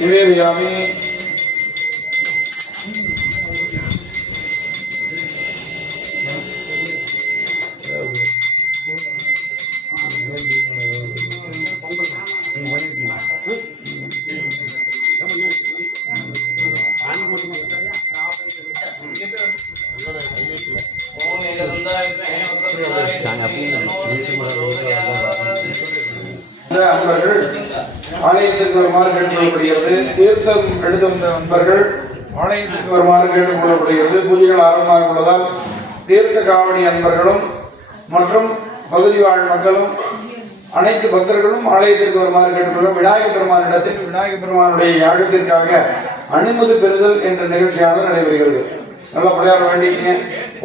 निवेदयामि। ஆலயத்திற்கு வருமாறு கேட்டுக்கொள்ளப்படுகிறது. தீர்த்தம் எடுத்து வந்த நண்பர்கள் ஆலயத்திற்கு வருமாறு கேட்டுக்கொள்ளப்படுகிறது. பூஜைகள் ஆரம்பமாக உள்ளதால் தீர்த்த காவடி அன்பர்களும் மற்றும் பகுதி வாழ் மக்களும் அனைத்து பக்தர்களும் ஆலயத்திற்கு வருமாறு கேட்டுக்கொள்ளும். விநாயகப் பெருமானிடத்தில் விநாயகப் பெருமானுடைய யாகத்திற்காக அனுமதி பெறுதல் என்ற நிகழ்ச்சியானது நடைபெறுகிறது. நல்லபடியாக வேண்டிங்க.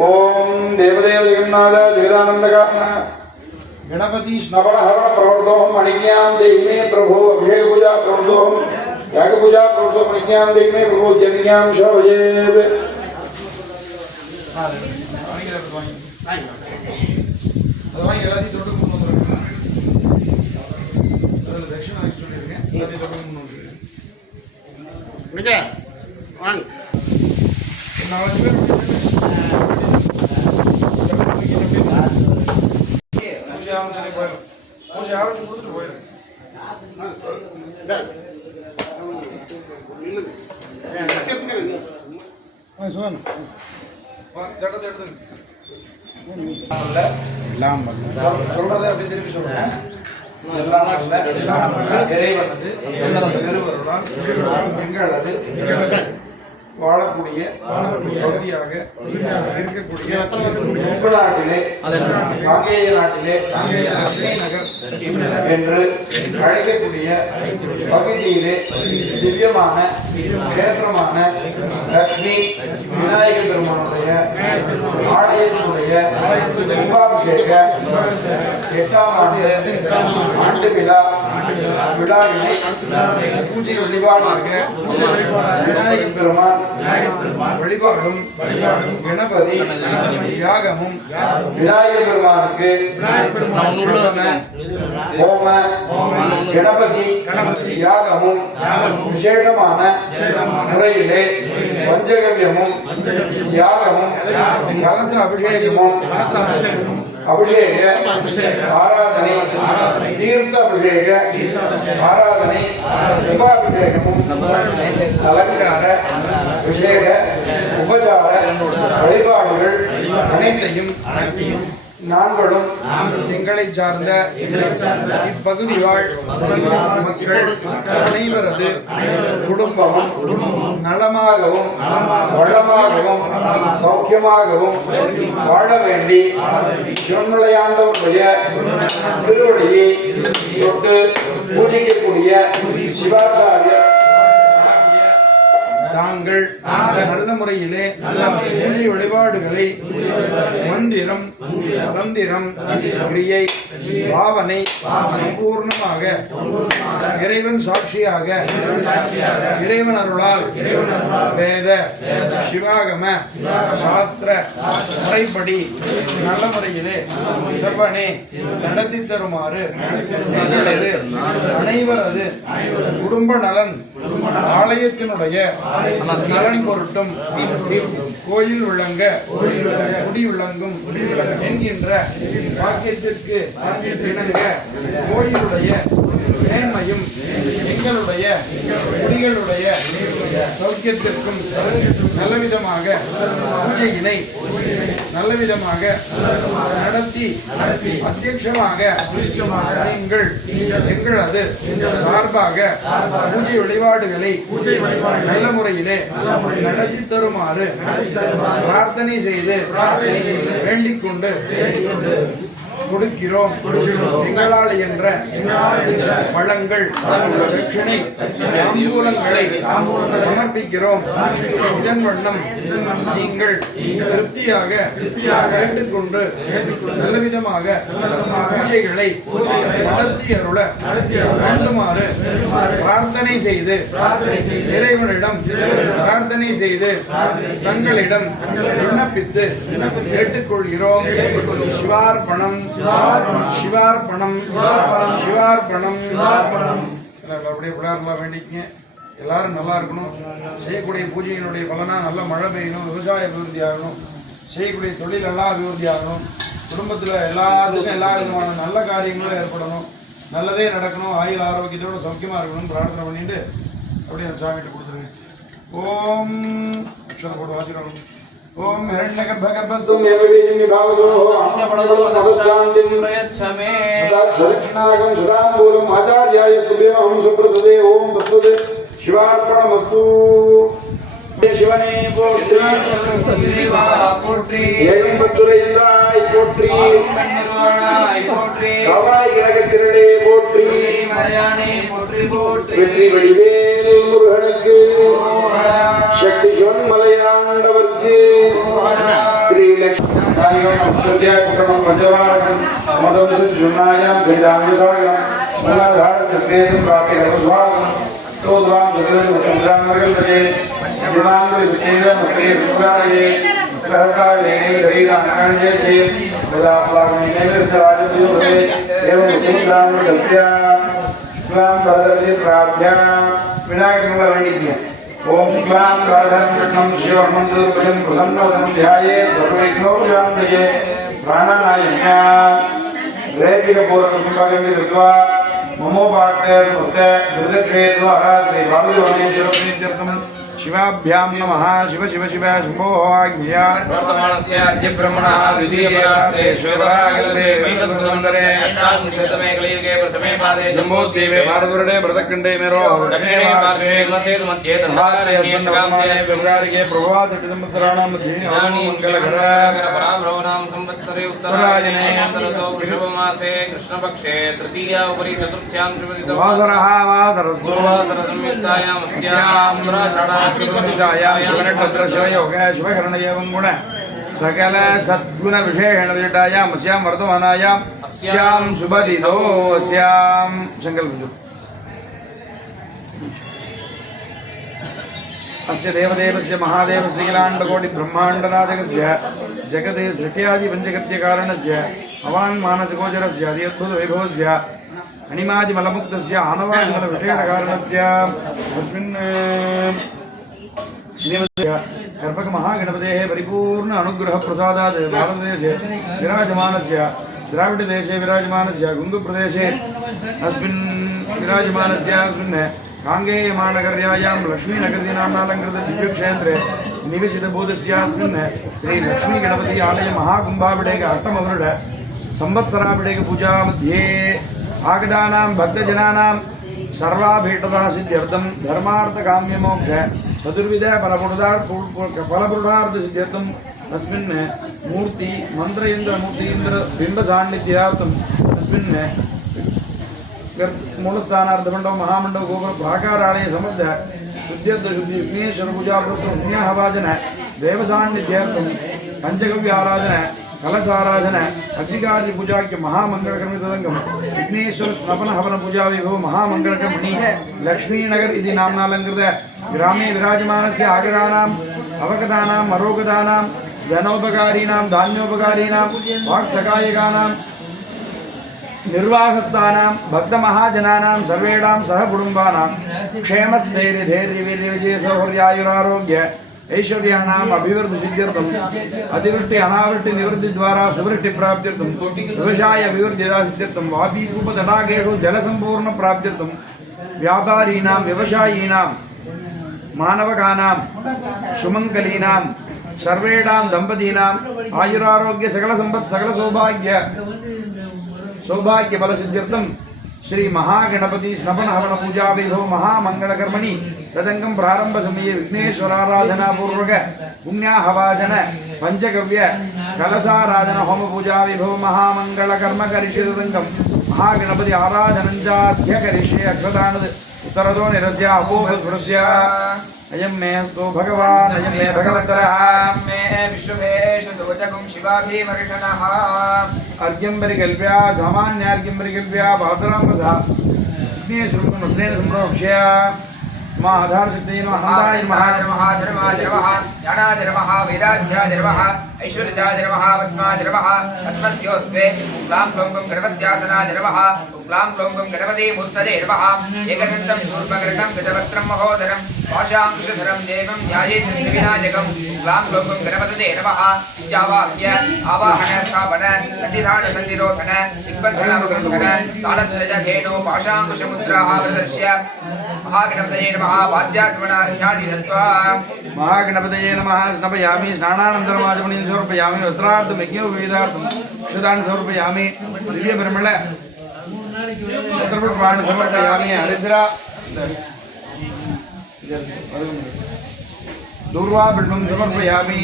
ஓம் தேவதேவ ஜெகநாத ஜெகதானந்தகாரண गणपति स्नपन हरण प्रवर्तोहम अणिज्ञान देहिमे प्रभो अभिषेक पूजा प्रवर्तोहम याग पूजा प्रवर्तोहम अणिज्ञान देहिमे प्रभो जन्याम शवयेव அதெல்லாம் எல்லாத்தையும் தொட்டு கொண்டு வந்துருங்க. அதில் தட்சிணை ஆகி சொல்லியிருக்கேன். எல்லாத்தையும் தொட்டு கொண்டு வந்துருங்க. வாங்க 4 பேர் பூஜை ஆரம்பிச்சு கொடுத்துட்டு போயிரு. சொல்றதை அப்படி திரும்பி சொல்றேன். இறைவனது எங்களது வாழக்கூடிய பகுதியாக இருக்கக்கூடிய உங்கள் நாட்டிலே காங்கேய நாட்டிலே ஸ்ரீநகர் என்று அழைக்கக்கூடிய பகுதியிலே திவ்யமான கேத்திரமான லட்சுமி விநாயகர் பெருமானுடைய ஆலயத்தினுடைய கும்பாபிஷேக 8ஆம் ஆண்டு விழாவினை பூஜை வழிபாடாக விநாயகர் பெருமான் வழிபாடும் கணபதி யாகமும் விநாயகர் பெருமானுக்கு ஹோம கணபதி யாகமும் விசேஷமான முறையிலே பஞ்சகவ்யமும் யாகமும் கலச அபிஷேகமும் அபிஷேக ஆராதனை தீர்த்த அபிஷேக ஆராதனை உபாபிஷேகமும் அலங்கார விசேக உபசார வழிபாடுகள் அனைத்தையும் நாங்களும் எங்களை சார்ந்த இப்பகுதி வாழ் மக்கள் அனைவரது குடும்பமும் நலமாகவும் வளமாகவும் சௌக்கியமாகவும் வாழ வேண்டி திருமலையாண்டவருடைய திருவடியை தொட்டு பூஜிக்கக்கூடிய சிவாச்சாரிய தாங்கள் நல்ல முறையிலே பூஜை வழிபாடுகளை மந்திரம் தந்திரம் கிரியை பாவனை சம்பூர்ணமாக இறைவன் சாட்சியாக இறைவன் அருளால் வேத சிவாகம சாஸ்திர முறைப்படி நல்ல முறையிலே செவ்வனே நடத்தி தருமாறு அனைவரது குடும்ப நலன் ஆலயத்தினுடைய நலன் பொருட்டும் கோயில் உள்ளங்க குடி உள்ளங்கும் என்கின்ற வாக்கியத்திற்கு இணங்க கோயிலுடைய மேன்மையும் எங்களுடைய குடிகளுடைய சௌக்கியத்திற்கும் நல்லவிதமாக பூஜையினை நல்லவிதமாக நடத்தி அத்தியட்சமாக நீங்கள் எங்களது சார்பாக பூஜை வழிபாடுகளை நல்ல முறையிலே நடத்தி தருமாறு பிரார்த்தனை செய்து வேண்டிக் கொண்டு கொடுக்கிறோம். எங்களால் என்ற வளங்கள் தட்சிணை தாம்பூலங்களை சமர்ப்பிக்கிறோம். இதன் வண்ணம் நீங்கள் திருப்தியாக கேட்டுக்கொண்டு நல்லவிதமாக பூஜைகளை நடத்தி அருள வேண்டுமாறு பிரார்த்தனை செய்து இறைவனிடம் பிரார்த்தனை செய்து தங்களிடம் விண்ணப்பித்து கேட்டுக்கொள்கிறோம். சிவார்ப்பணம் சிவார்ப்பணம் சிவார்ப்பணம். அப்படியே விளையாடலாம் வேண்டிக்கங்க. எல்லாரும் நல்லா இருக்கணும். செய்யக்கூடிய பூஜையினுடைய பலனா நல்ல மழை பெய்யணும், விவசாய அபிவிருத்தி ஆகணும், செய்யக்கூடிய தொழில் எல்லாம் அபிவிருத்தி ஆகணும், குடும்பத்தில் எல்லாத்துக்கும் எல்லா விதமான நல்ல காரியங்களும் ஏற்படணும், நல்லதே நடக்கணும், ஆயுள் ஆரோக்கியத்தோட சௌக்கியமாக இருக்கணும்னு பிரார்த்தனை பண்ணிட்டு அப்படியே சாமிகிட்ட கொடுத்துருங்க. ஓம் அக்ஷரம் போட்டு வாசிக்கிறோம். ஓம் ஹிரண்யகர்ப்பகர்ப்பஸ்தும் ஏவவேஜ்மி பாவசோ அன்னபணபலமதசாந்திம் பிரயச்சமே தட்சிணாகம் சுதாம்பூலம் ஆச்சார்யாய சுப்ரமஹம் சுப்ரதே. ஓம் தத்வதே சிவார்ப்பணமஸ்து. சிவனே போற்றி, ஏழும்பத்துரைந்தாய் போற்றி, கவாய் கிழக்கத்திரடே போற்றி, வெற்றி வடிவேல் முருகனுக்கு, சக்தி சிவன் மலையாண்டவர்க்கு, ஸ்ரீ லட்சுமி குட்டணம் பஞ்சவாரம் மதம் சுண்ணாயம் கஜாமிசாகம் மல்லாதாரம் பாக்கியம் ஸ்தோத்ராம் சந்திராமர்கள் பஜே ஜுனாங்கள் விசேஷ முக்கிய விஸ்வாயே சஹகாரே ஹரிராமணே ஜே பதாப்லாமே நேர்தராஜ்யோதே ஏவம் சுந்தராம் கல்ப்யா சுக்லாம் பரதே பிரார்த்யா விநாயகர் வேண்டிக்கங்க. ஓம் சுக்லாம் ராதம் கிருஷ்ணம் சிவமந்திரம் பிரசன்னவதனம் த்யாயே சர்வவிக்னோபசாந்தயே பிராணநாயக்யா ரேபிக பூர்வம் பகவி ருத்வா ममो पाठ्य पुस्तक दुर्दक्षेद्वारा श्री बालुवनेश्वरप्रीत्यर्थं शिवाभ्यां नमः. शिव शिव शिव शंभो आज्ञया वर्तमानस्य अद्य ब्रह्मणः द्वितीयपरार्धे श्वेतरागल्भे वैशस्वतन्त्रे अष्टादशतमे कलियुगे प्रथमे पादे जम्बोद्वीपे भारतवर्षे भरतखण्डे मेरो दक्षिणे पार्श्वे मसेतु मध्ये सहायस्मन्नवमाने फेब्रुवारिके प्रभवासट्टिसंवत्सराणां मध्ये मङ्गलकरकर पराभ्रवनां संवत्सरे उत्तरायणे अन्तरतो वृषभमासे कृष्णपक्षे तृतीया उपरि चतुर्थ्यां त्रिपदितो वासरः वासरस्तु वासरसंयुक्तायां अस्यां उत्तराषाढा शिवनक्षत्र शिवयोग शिवकर्ण एवं गुण सकल सद्गुण विशेषण विशिष्टायां अस्यां वर्तमानायां अस्यां शुभदितो अस्यां संकल्पजो अस्य देवदेवस्य महादेवस्य किलाण्डकोटि ब्रह्माण्डनाथकस्य जगते सृष्ट्यादि पञ्चगत्य कारणस्य अवान् मानसगोचरस्य अति अद्भुत वैभवस्य अणिमादि मलमुक्तस्य आनवादि मल विशेष कारणस्य अस्मिन् गर्भक महागणपतेः परिपूर्ण अनुग्रह प्रसादात् भारतदेशे विराजमानस्य द्राविड देशे विराजमानस्य गुङ्गुप्रदेशे अस्मिन् विराजमानस्य अस्मिन् काङ्गेयमानगर्यायां लक्ष्मीनगरी नाम्नालङ्कृत दिव्यक्षेत्रे निवसितभूतस्यास्मिन् श्री लक्ष्मीगणपति आलय महाकुम्भाभिषेक अष्टमवर्ष संवत्सराभिषेक पूजा मध्ये आगतानां भक्तजनानां सर्वाभीष्टता सिद्ध्यर्थं धर्मार्थ काम्य मोक्ष चतुर्विध फलपुरुषार्थ सिद्ध्यर्थं अस्मिन् मूर्ति मंत्रयंत्र मूर्तियंत्र बिंब सान्निध्यार्थं अस्मिन् मूलस्थानार्धमंडप महामंडप गोपुर प्राकारालय समर्थ शुद्ध्यर्थ शुद्धि विघ्नेश्वर पूजा पुण्यहवाचन देव सान्निध्यार्थं पंचगव्य आराधन कलशाराधन अग्निकार्य पूजा के महामंगलकर्म तदंगम विघ्नेश्वर स्नपन हवन पूजा विभव महामंगलकर्मणि लक्ष्मीनगर इति नाम्नालंकृत ग्रामे विराजमानस्य आगतानाम् अवगतानां मरोगतानां जनोपकारीणां धान्योपकारीणां वाक्सकायकानां निर्वाहस्तानां भक्तमहाजनानां सर्वेषां सहकुटुम्बानां क्षेमस्थैर्यधैर्यवीर्यविजयसौहर्यायुरारोग्य ऐश्वर्याणाम् अभिवृद्धि सिद्ध्यर्थम् अतिवृष्टि अनावृष्टि निवृत्ति द्वारा सुवृष्टि प्राप्त्यर्थं व्यवसाय अभिवृद्धि सिद्ध्यर्थं वापीकूप तडागेषु जलसम्पूर्ण प्राप्त्यर्थं व्यापारीणां व्यवसायीनां मानवकानां सुमङ्गलीनां सर्वेषां दम्पतीनाम् आयुरारोग्य सकल सम्पत् सकल सौभाग्य फल सिद्ध्यर्थं श्री महागणपति स्नपन हवन पूजा विभव महामंगलकर्मणि तदंगम प्रारंभ समये विघ्नेश्वराराधना पूर्वक पुण्याहवाचन पंचगव्य कलशाराधन होम पूजा विभव महामंगलकर्म करिष्ये तदंगम महागणपति आराधनं चाध्य करिष्ये अक्षतानद उत्तरतो निरस्य अपोपस्पृश्य अयं मे स्तो भगवान् अयं मे भगवतरः मे विश्वेषु दोजगुं शिवाभिमर्षणः अर्घ्यंबरिकल्प्या सामान्यार्घ्यंबरिकल्प्या भाद्रामसा विघ्नेश्वरं नस्तेन संप्रोक्ष्य आधार शक्ति हंताय महाधर्माधर्मः ज्ञानाधर्मः वैराग्याधर्मः ऐश्वर्याधर्मः पद्माधर्मः पद्मस्योत्वे उग्लां लोकं गणपत्यासनाधर्मः उग्लां लोकं गणपति मूर्तये नमः एकदन्तं शूर्पकर्णं गजवस्त्रं महोदरं पाशाङ्कुशधरं देवं ध्यायेत्त्रिविनायकं उग्लां लोकं गणपतये नमः जावाक्य आवाहन स्थापन सन्निधान सन्निरोधन दिग्बन्धनमगन्धन तालत्रयधेनो पाशाङ्कुशमुद्राः प्रदर्श्य महागणपतये नमः वाद्याचमनाध्यानि दत्त्वा महागणपतये नमः स्नापयामि स्नानानन्तरम् आचमनीं समर्पयामि वस्त्रार्थं यज्ञोपवीतार्थं क्षुदान् समर्पयामि दिव्यब्रह्मण छत्रपुष्पाणि समर्पयामि हरिद्रा दूर्वा बिल्वं समर्पयामि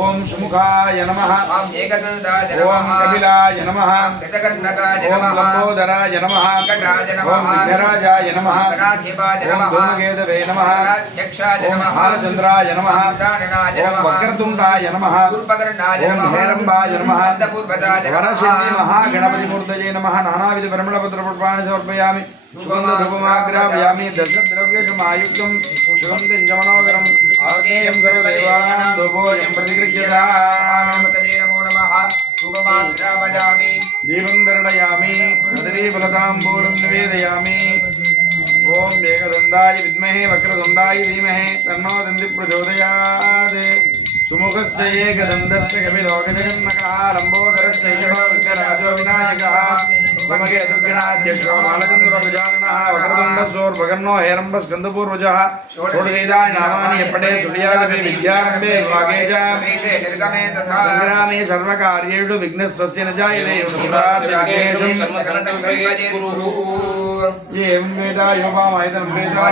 ओम सुमुखाय नमः ओम एकदन्ताय ओम नमः कपिलाय नमः गजकर्णकाय ओम नमः लंबोदराय नमः कटाय नमः ओम विघ्नराजाय नमः गणाधिपाय ओम नमः धूमकेतवे नमः गणाध्यक्षाय ओम नमः भालचंद्राय नमः प्राणनाय ओम नमः वक्रतुंडाय नमः शूर्पकर्णाय ओम नमः हेरंबाय नमः अन्तपूर्वजाय नमः वरसिद्धि महागणपति मूर्तये नमः नानाविध परिमलपत्रपुष्पाणि समर्पयामि सुगन्धधूपमाग्रापयामि दशद्रव्यसमायुक्तं सुगन्धिं जमनोदरम् आग्नेयं सर्वदेवानां धूपोऽयं प्रतिगृह्यताम् नमो नमः धूपमाग्रापयामि दीपं दर्शयामि कदलीफलताम्बूलं निवेदयामि ओम एकदन्ताय विद्महे वक्रतुण्डाय धीमहि तन्नो दन्ति प्रचोदयात् सुमुखश्च एकदन्तश्च कपिलो गजगन्नकः लम्बोदरश्च विघ्नराजो विनायकः त्वमगे दुर्गणाध्यक्षो बालचन्द्रप्रजाननः वक्रतुण्डसोर्भगन्नो हेरम्बस्कन्दपूर्वजः षोडशैतानि नामानि यपटे सुर्यारभे विद्यारम्भे विभागे च निर्गमे तथा सङ्ग्रामे सर्वकार्येषु विघ्नस्तस्य न जायते ये एवं वेदा योपामायतनं वेदा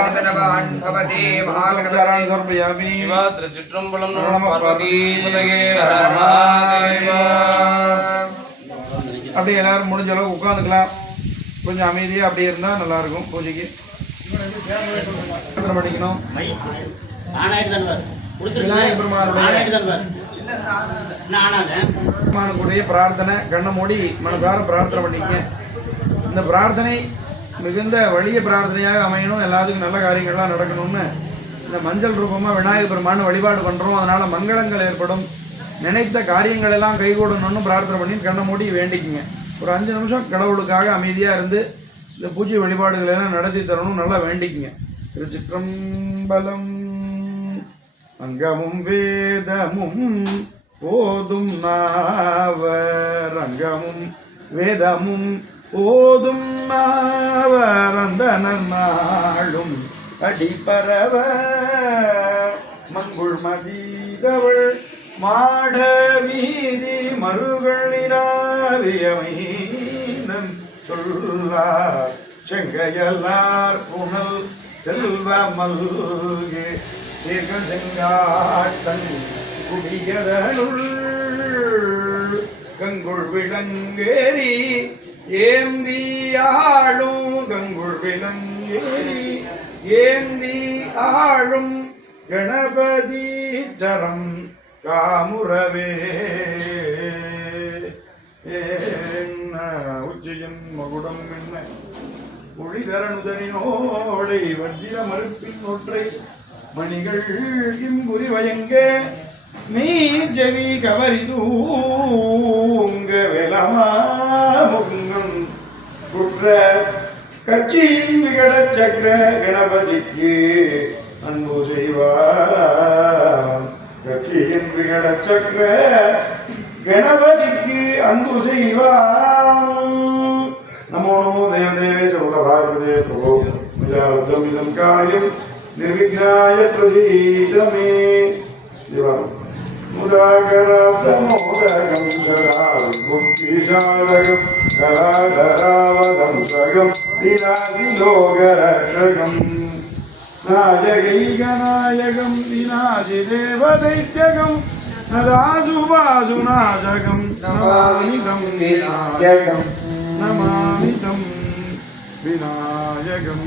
भवति महागणपतिं समर्पयामि சிற்றம்பலம் அப்படியே எல்லாரும் முடிஞ்ச அளவுக்கு உட்காந்துக்கலாம் கொஞ்சம் அமைதியாக அப்படியே இருந்தால் நல்லா இருக்கும் பூஜைக்கு பண்ணிக்கணும் விநாயகர் பெருமானுடைய பிரார்த்தனை கண்ணை மூடி மனசார பிரார்த்தனை பண்ணிக்க இந்த பிரார்த்தனை மிகுந்த வலிய பிரார்த்தனையாக அமையணும் எல்லாத்துக்கும் நல்ல காரியங்கள்லாம் நடக்கணும்னு இந்த மஞ்சள் ரூபமாக விநாயகர் பெருமான் வழிபாடு பண்ணுறோம் அதனால் மங்களங்கள் ஏற்படும் நினைத்த காரியங்கள் எல்லாம் கைகூடணும்னு பிரார்த்தனை பண்ணி கண்ணை மூடி வேண்டிக்குங்க ஒரு 5 நிமிஷம் கடவுளுக்காக அமைதியாக இருந்து இந்த பூஜை வழிபாடுகளை எல்லாம் நடத்தி தரணும் நல்லா வேண்டிக்குங்க திருச்சிற்றம்பலம் அங்கமும் வேதமும் ஓதும் நாவர் அங்கமும் வேதமும் ஓதும் நாவர் அந்த நாளும் அடிப்பரவ மங்குள் மதிதவள் மாட வீதி மறுகளிராவியமைந்தன் சொல்லார் செங்கையல்லார் புனல் செல்வ மல்கே சீர்கள் செங்காட்டன் குடியதனுள் கங்குள் விளங்கேரி ஏந்தி ஆளும் கங்குள் விளங்கேரி ஏந்தி ஆளும் கணபதி சரம் காமுரவே உச்சியின் மகுடம் என்ன ஒளிதரனுதனினோடை வஜ்ர மறுப்பின் ஒற்றை மணிகள் இம்புரி வயங்க நீ செவி கவரி தூங்க வெலமாமுகம் குற்ற கட்சியின் விகட சக்கர கணபதிக்கு அன்பு செய்வார் கட்சியின் விகட சக்கர கணபதிக்கு அன்பு செய்வார் நமோ நமோ தேவதேவே சகல பார்வதே பிரபோ மிதம் காரியம் निर्विघ्नाय प्रसीदमे मुदाकराब्दमोदकं शराभुक्तिशालकं कलाधरावदंसकं दिनादिलोकरक्षकं नायकैकनायकं दिनादिदेवदैत्यकं नदासुवासुनाशकं नमामि तं विनायकं नमामि तं विनायकम्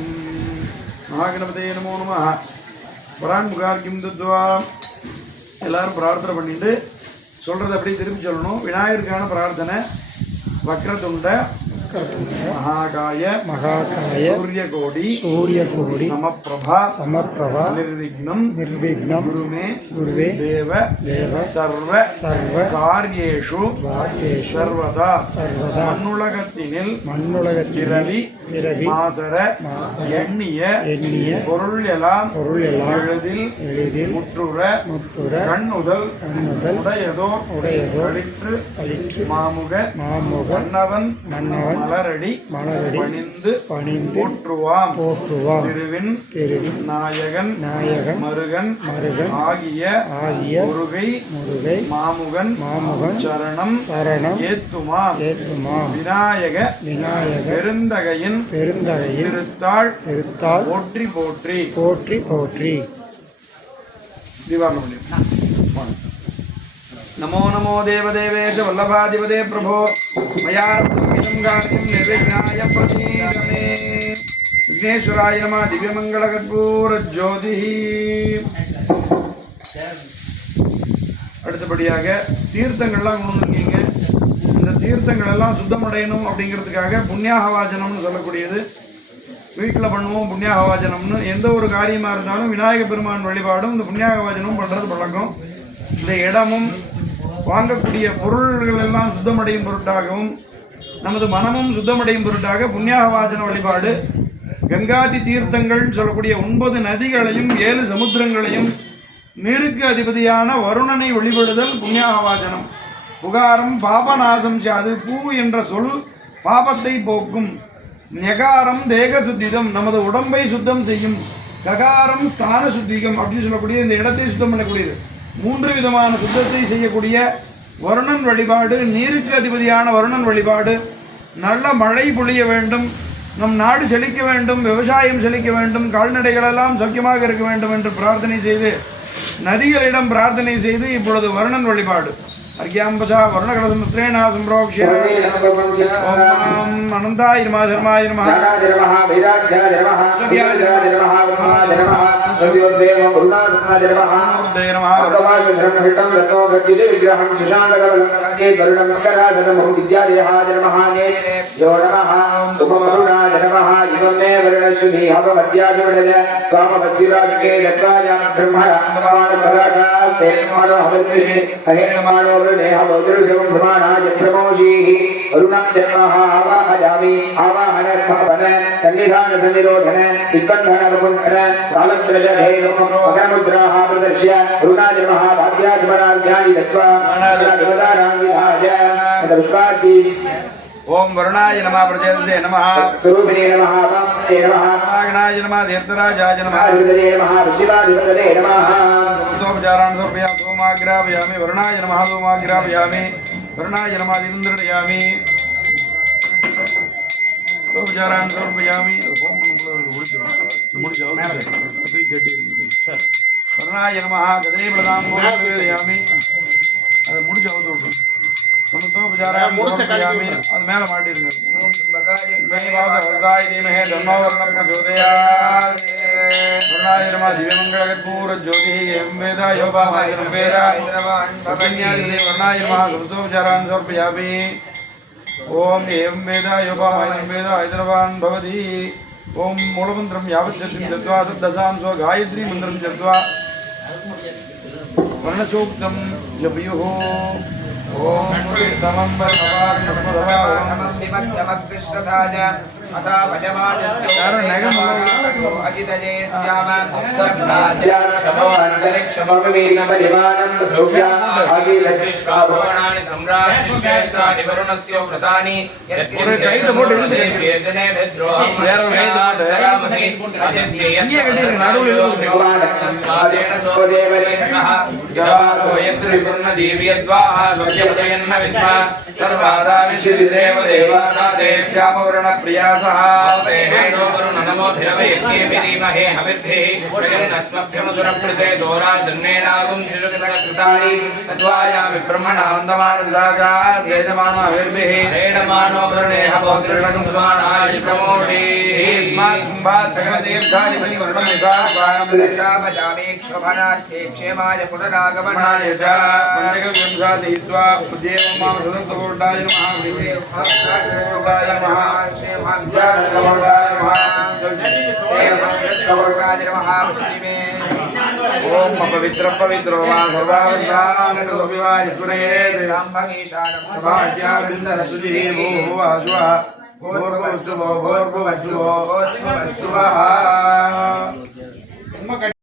महागणपतये नमो नमः பரான் முகார்க்கியம் தத்வா. எல்லாரும் பிரார்த்தனை பண்ணிட்டு சொல்கிறத அப்படியே திருப்பி சொல்லணும். விநாயகருக்கான பிரார்த்தனை. வக்ரதுண்ட மகாகாய சூரியகோடி சமப்பிரபா நிர்விக்னம் குருமே தேவ சர்வ காரியேஷு சர்வதா மண்ணுலகத்தினில் பிறவி மாசர எண்ணிய பொருள் எல்லாம் எளிதில் முற்றுற கண்ணுதல் உடையதோ மாமுக மன்னவன் மலரடி பணிந்து போற்றுவாம் திருவின் நாயகன் மருகன் ஆகிய முருகை மாமுகன் சரணம் ஏத்துமாம் விநாயக பெருந்தகையின் திருத்தாள் போற்றி திவாரணம். नमो नमो देवदेवेश वल्लभाधिपते प्रभो मया रब्धमिदं कार्यं निर्विघ्नाय प्रतीयते. विघ्नेश्वराय नमः. दिव्यमङ्गलकर्पूरज्योतिः. அடுத்தபடியாக தீர்த்தங்கள்லாம் கொண்டு வந்திருக்கீங்க. இந்த தீர்த்தங்கள் எல்லாம் சுத்தமடையணும் அப்படிங்கிறதுக்காக புண்ணியாகவாச்சனம்னு சொல்லக்கூடியது வீட்டில் பண்ணுவோம். புண்ணியாகவாச்சனம்னு எந்த ஒரு காரியமாக இருந்தாலும் விநாயக பெருமான் வழிபாடும் இந்த புண்ணியாகவாச்சனமும் பண்ணுறது பழக்கம். இந்த இடமும் வாங்கக்கூடிய பொருள்கள் எல்லாம் சுத்தமடையும் பொருட்டாகவும் நமது மனமும் சுத்தமடையும் பொருட்டாக புண்ணியாகவாச்சன வழிபாடு. கங்காதி தீர்த்தங்கள் சொல்லக்கூடிய 9 நதிகளையும் 7 சமுத்திரங்களையும் நீருக்கு அதிபதியான வருணனை வழிபடுதல் புண்ணியாகவாச்சனம். புகாரம் பாபநாசம் சாது. பூ என்ற சொல் பாபத்தை போக்கும். ஞகாரம் தேக சுத்திதம், நமது உடம்பை சுத்தம் செய்யும். ககாரம் ஸ்தான சுத்திகம் அப்படின்னு சொல்லக்கூடிய இந்த இடத்தை சுத்தம் பண்ணக்கூடியது. 3 விதமான சுத்தத்தை செய்யக்கூடிய வருணன் வழிபாடு. நீருக்கு அதிபதியான வருணன் வழிபாடு. நல்ல மழை பொழிய வேண்டும், நம் நாடு செழிக்க வேண்டும், விவசாயம் செழிக்க வேண்டும், கால்நடைகளெல்லாம் சௌக்கியமாக இருக்க வேண்டும் என்று பிரார்த்தனை செய்து நதிகளிடம் பிரார்த்தனை செய்து இப்பொழுது வருணன் வழிபாடு. अर्घ्याम्बसा वर्णकलसमुद्रेण सम्प्रोक्ष्य ओम अनन्ताय नमः धर्माय नमः वैराग्याय नमः सूर्याय नमः ब्रह्माय नमः सूर्योदय वरुणाय नमः उदय नमः भगवान् रतो गतिदे विग्रहं सुशान्तकवलं काके वरुणं मकराधनं विद्यादेहाय नमः यो नमः सुमरुणाय नमः इमं मे वर्णश्रुति हवमद्याय वडल स्वामवस्तिराजके लक्कायां ब्रह्मणां सदाका ते मानो हवद्भिः अहे नमः देहवोदृशं धर्माणाय प्रमोषीः अरुणाजन्मः आवाहयामि आवाहन स्थापन सन्निधान सन्निरोधन विबन्धन वकुन्धन कालत्रजधेनुः मकरमुद्राः प्रदर्श्य अरुणाजन्मः भाग्याजमनार्घ्यानि दत्त्वा देवतानां विधाय पुष्पार्ति ओम वरुणाय नमः प्रचेतसे नमः स्वरूपिणे नमः वामने नमः नागनाय नमः तीर्थराजाय नमः हृदये नमः शिवाधिपतये नमः सोपचारान् समर्पयामि सोमाग्रापयामि वरुणाय नमः सोमाग्रापयामि वरुणाय नमः दिवन्द्रयामि सोपचारान् समर्पयामि ओम वरुणाय नमः गदे प्रदां समर्पयामि அது முடிச்சு அவுத்து விட்டுரும் சமத்தோபச்சாரம் முடிச்சாமி அது மேல மாட்டிருங்க திவ்யமங்களூர ஜோதி எம் வேத யோகாயம் வேத வர்ணாய நமः சமத்தோபச்சாரான் சமர்ப்பயாமி ஓம் எம் வேத யோகாயம் வேத ஹைதராபாத் பவதி ஓம் மூலமந்திரம் யாவச்சத்தின் ஜத்வா தசாம் ஸ்வ காயத்ரி மந்திரம் ஜத்வா वर्णसूक्तं जपयुः ओम तमं परमवासनमं विमध्यमग्रश्रधाय अथा भजमानज्योतिर्नगमो अजितये स्याम स्तब्धाद्याक्षमो अन्तरिक्षमविवीर्णपरिमाणं प्रसोक्ष्या अगिलविश्वाभुवनानि सम्राट् वरुणस्य व्रतानि यत्किञ्चैतमुद्रेभ्येजने विद्रोहं वेदमास्तरामसि अजन्येन सोदेवरेण सह यदासो यद्रिपुर्णदीव्यद्वाः सत्यजयन्न विद्मा सर्वादा विश्वदेव देवासा देस्यामवरणप्रिया सह देहेनो वरुण नमो धिरवयज्ञेभिरीमहे हविर्भिः क्षयन्नस्मभ्यमसुरप्रचे दोराजन्नेनागुं शिशुकृतानि तत्त्वायामि ब्रह्मणान्दमानसदाचार यजमानो हविर्भिः हेडमानो वरुणेह भोक्तृणं सुमानाय प्रमोषीस्मात् सकलतीर्थाधिपति वर्णमिता स्वामी क्षोभनार्थे क्षेमाय पुनरागमनाय च पंचकविंशतित्वा उद्यमं सदन्तकोटाय नमः कोटाय नमः श्रीमद्याय नमः पश्चिमे ओम पवित्र पवित्रो वा सर्वावतारो विवाह सुरे रामभीषाणं सभाज्यावन्दरश्री भूः भूर्भुवस्सुः भूर्भुवस्सुः भूर्भुवस्सुः